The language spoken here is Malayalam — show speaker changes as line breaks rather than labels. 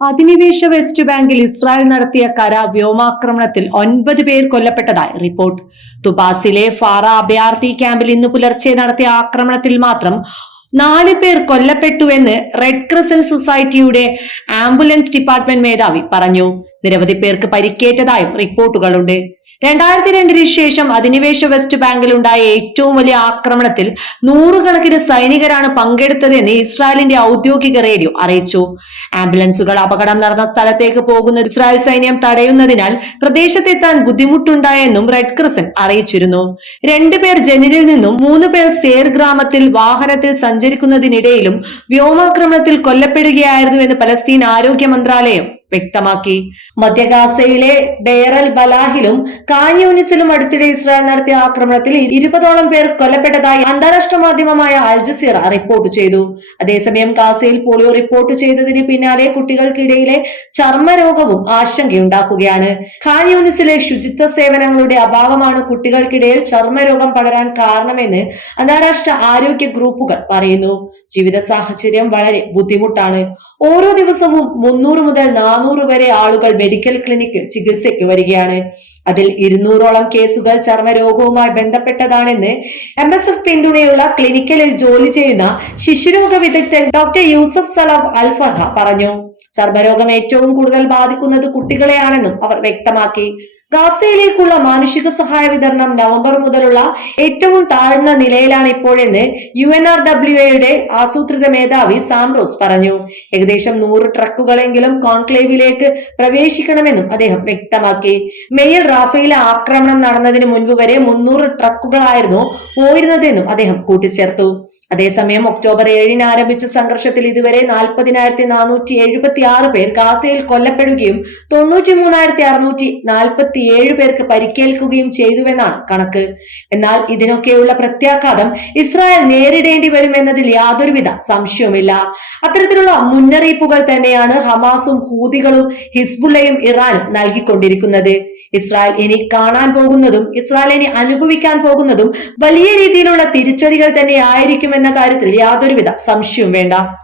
അധിനിവേശ വെസ്റ്റ് ബാങ്കിൽ ഇസ്രായേൽ നടത്തിയ കര വ്യോമാക്രമണത്തിൽ ഒൻപത് പേർ കൊല്ലപ്പെട്ടതായി റിപ്പോർട്ട്. തുബാസിലെ ഫാറ അഭയാർത്ഥി ക്യാമ്പിൽ ഇന്ന് പുലർച്ചെ നടത്തിയ ആക്രമണത്തിൽ മാത്രം നാല് പേർ കൊല്ലപ്പെട്ടുവെന്ന് റെഡ് ക്രിസന്റ് സൊസൈറ്റിയുടെ ആംബുലൻസ് ഡിപ്പാർട്ട്മെന്റ് മേധാവി പറഞ്ഞു. നിരവധി പേർക്ക് പരിക്കേറ്റതായും റിപ്പോർട്ടുകളുണ്ട്. രണ്ടായിരത്തി രണ്ടിന് ശേഷം അധിനിവേശ വെസ്റ്റ് ബാങ്കിൽ ഉണ്ടായ ഏറ്റവും വലിയ ആക്രമണത്തിൽ നൂറുകണക്കിന് സൈനികരാണ് പങ്കെടുത്തതെന്ന് ഇസ്രായേലിന്റെ ഔദ്യോഗിക റേഡിയോ അറിയിച്ചു. ആംബുലൻസുകൾ അപകടം നടന്ന സ്ഥലത്തേക്ക് പോകുന്ന ഇസ്രായേൽ സൈന്യം തടയുന്നതിനാൽ പ്രദേശത്തെത്താൻ ബുദ്ധിമുട്ടുണ്ടായെന്നും റെഡ് ക്രിസന്റ് അറിയിച്ചിരുന്നു. രണ്ടുപേർ ജനിലിൽ നിന്നും മൂന്ന് പേർ സേർ ഗ്രാമത്തിൽ വാഹനത്തിൽ സഞ്ചരിക്കുന്നതിനിടയിലും വ്യോമാക്രമണത്തിൽ കൊല്ലപ്പെടുകയായിരുന്നുവെന്ന് പലസ്തീൻ ആരോഗ്യ മന്ത്രാലയം വ്യക്തമാക്കി. മധ്യഗാസയിലെ ഡെയറൽ ബലാഹിലും കാഞ്ഞൂനിസിലും അടുത്തിടെ ഇസ്രായേൽ നടത്തിയ ആക്രമണത്തിൽ ഇരുപതോളം പേർ കൊല്ലപ്പെട്ടതായി അന്താരാഷ്ട്ര മാധ്യമമായ അൽജസീറ റിപ്പോർട്ട് ചെയ്തു. അതേസമയം ഗാസയിൽ പോളിയോ റിപ്പോർട്ട് ചെയ്തതിന് പിന്നാലെ കുട്ടികൾക്കിടയിലെ ചർമ്മരോഗവും ആശങ്കയുണ്ടാക്കുകയാണ്. കാഞ്ഞൂനിസിലെ ശുചിത്വ സേവനങ്ങളുടെ അഭാവമാണ് കുട്ടികൾക്കിടയിൽ ചർമ്മരോഗം പടരാൻ കാരണമെന്ന് അന്താരാഷ്ട്ര ആരോഗ്യ ഗ്രൂപ്പുകൾ പറയുന്നു. ജീവിത സാഹചര്യം വളരെ ബുദ്ധിമുട്ടാണ്. ഓരോ ദിവസവും മുന്നൂറ് മുതൽ നാനൂറ് വരെ ആളുകൾ മെഡിക്കൽ ക്ലിനിക്കിൽ ചികിത്സയ്ക്ക് വരികയാണ്. അതിൽ ഇരുന്നൂറോളം കേസുകൾ ചർമ്മരോഗവുമായി ബന്ധപ്പെട്ടതാണെന്ന് എം എസ് എഫ് പിന്തുണയുള്ള ക്ലിനിക്കലിൽ ജോലി ചെയ്യുന്ന ശിശുരോഗ വിദഗ്ധൻ ഡോക്ടർ യൂസഫ് സലാം അൽഫർഹ പറഞ്ഞു. ചർമ്മരോഗം ഏറ്റവും കൂടുതൽ ബാധിക്കുന്നത് കുട്ടികളെയാണെന്നും അവർ വ്യക്തമാക്കി. ഗാസയിലേക്കുള്ള മാനുഷിക സഹായ വിതരണം നവംബർ മുതലുള്ള ഏറ്റവും താഴ്ന്ന നിലയിലാണ് ഇപ്പോഴെന്ന് യു എൻ ആർ ഡബ്ല്യു എയുടെ ആസൂത്രിത മേധാവി സാംറോസ് പറഞ്ഞു. ഏകദേശം നൂറ് ട്രക്കുകളെങ്കിലും കോൺക്ലേവിലേക്ക് പ്രവേശിക്കണമെന്നും അദ്ദേഹം വ്യക്തമാക്കി. മെയിൽ റാഫയിലെ ആക്രമണം നടന്നതിന് മുൻപ് വരെ മുന്നൂറ് ട്രക്കുകളായിരുന്നു പോയിരുന്നതെന്നും അദ്ദേഹം കൂട്ടിച്ചേർത്തു. അതേസമയം ഒക്ടോബർ ഏഴിന് ആരംഭിച്ച സംഘർഷത്തിൽ ഇതുവരെ നാൽപ്പതിനായിരത്തി നാനൂറ്റി എഴുപത്തി ആറ് പേർ ഗാസയിൽ കൊല്ലപ്പെടുകയും തൊണ്ണൂറ്റി മൂന്നായിരത്തി അറുന്നൂറ്റി നാൽപ്പത്തി ഏഴ് പേർക്ക് പരിക്കേൽക്കുകയും ചെയ്തുവെന്നാണ് കണക്ക്. എന്നാൽ ഇതിനൊക്കെയുള്ള പ്രത്യാഘാതം ഇസ്രായേൽ നേരിടേണ്ടി വരുമെന്നതിൽ യാതൊരുവിധ സംശയവുമില്ല. അത്തരത്തിലുള്ള മുന്നറിയിപ്പുകൾ തന്നെയാണ് ഹമാസും ഹൂതികളും ഹിസ്ബുള്ളയും ഇറാനും നൽകിക്കൊണ്ടിരിക്കുന്നത്. ഇസ്രായേൽ ഇനി കാണാൻ പോകുന്നതും ഇസ്രായേൽ ഇനി അനുഭവിക്കാൻ പോകുന്നതും വലിയ രീതിയിലുള്ള തിരിച്ചടികൾ തന്നെ ആയിരിക്കുമെന്ന കാര്യത്തിൽ യാതൊരുവിധ സംശയവും വേണ്ട.